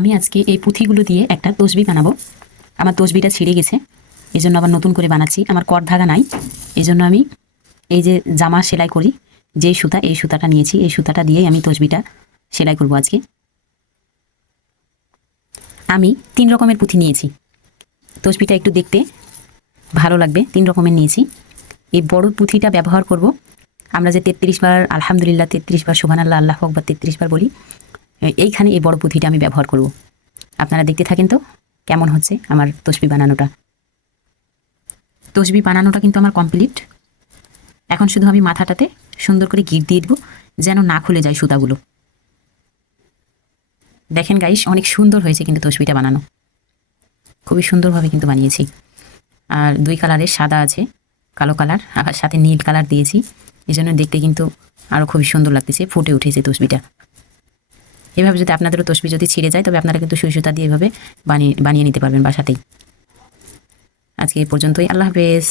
আমি আজকে এই পুঁথিগুলো দিয়ে একটা তসবি বানাবো। আমার তসবিটা ছিঁড়ে গেছে, এই জন্য আবার নতুন করে বানাচ্ছি। আমার কর ধাগা নাই, এই জন্য আমি এই যে জামা সেলাই করি যেই সুতা, এই সুতাটা নিয়েছি। এই সুতাটা দিয়েই আমি তসবিটা সেলাই করব আজকে। আমি 3 রকমের পুঁথি নিয়েছি। তসবিটা একটু দেখতে ভালো লাগবে, 3 রকমের নিয়েছি। এই বড় পুঁথিটা ব্যবহার করব আমরা যে 33 বার আলহামদুলিল্লাহ, 33 বার সুবহানাল্লাহ, আল্লাহু আকবার 33 বার বলি, এইখানে এই বড় পুঁথিটা আমি ব্যবহার করব। আপনারা দেখতে থাকেন তো কেমন হচ্ছে আমার তসবি বানানোটা। তসবি বানানোটা কিন্তু আমার কমপ্লিট। এখন শুধু আমি মাথাটাতে সুন্দর করে গিট দিয়ে দেবো যেন না খুলে যায় সুতাগুলো। দেখেন গাইস, অনেক সুন্দর হয়েছে কিন্তু তসবিটা বানানো, খুবই সুন্দরভাবে কিন্তু বানিয়েছি। আর 2 কালারের, সাদা আছে, কালো কালার, আর সাথে নীল কালার দিয়েছি। এই জন্য দেখতে কিন্তু আরও খুবই সুন্দর লাগতেছে, ফুটে উঠেছে তসবিটা। এভাবে যদি আপনাদেরও তসবি যদি ছিঁড়ে যায়, তবে আপনারা কিন্তু সুই সুতা দিয়ে এভাবে বানিয়ে নিতে পারবেন বাসাতেই। আজকে এই পর্যন্তই, আল্লাহ হাফেজ।